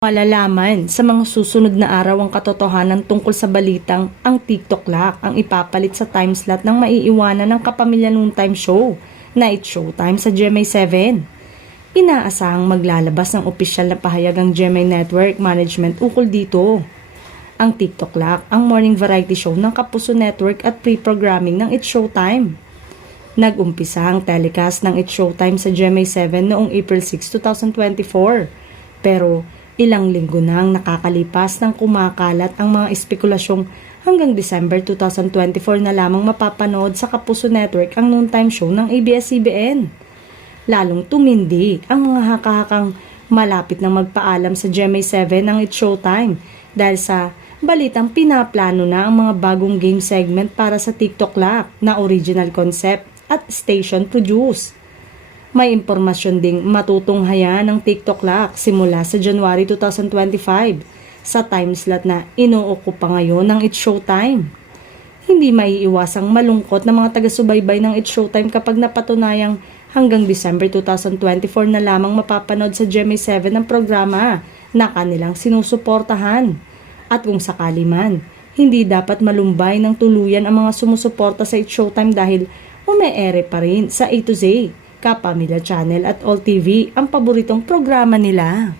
Malalaman sa mga susunod na araw ang katotohanan tungkol sa balitang ang TikTok Lock ang ipapalit sa time slot ng maiiwanan ng Kapamilya Noontime Show na It's Showtime sa GMA7. Inaasahang maglalabas ng opisyal na pahayag ang GMA Network Management ukol dito. Ang TikTok Lock ang morning variety show ng Kapuso Network at pre-programming ng It's Showtime. Nag-umpisa ang telecast ng It's Showtime sa GMA7 noong April 6, 2024. Pero ilang linggo na ang nakakalipas nang kumakalat ang mga espekulasyong hanggang December 2024 na lamang mapapanood sa Kapuso Network ang noontime show ng ABS-CBN. Lalong tumindi ang mga haka-hakang malapit na magpaalam sa GMA7 ng It's Showtime dahil sa balitang pinaplano na ang mga bagong game segment para sa TikTok Lock na original concept at station produce. May impormasyon ding matutunghayan ng TikTok Lock simula sa January 2025 sa time slot na inuukupa ngayon ng It's Showtime. Hindi maiiwasang malungkot na mga taga-subaybay ng It's Showtime kapag napatunayang hanggang December 2024 na lamang mapapanood sa GMA7 ang programa na kanilang sinusuportahan. At kung sakali man, hindi dapat malumbay ng tuluyan ang mga sumusuporta sa It's Showtime dahil ume-ere pa rin sa A to Z, Kapamilya Channel at All TV ang paboritong programa nila.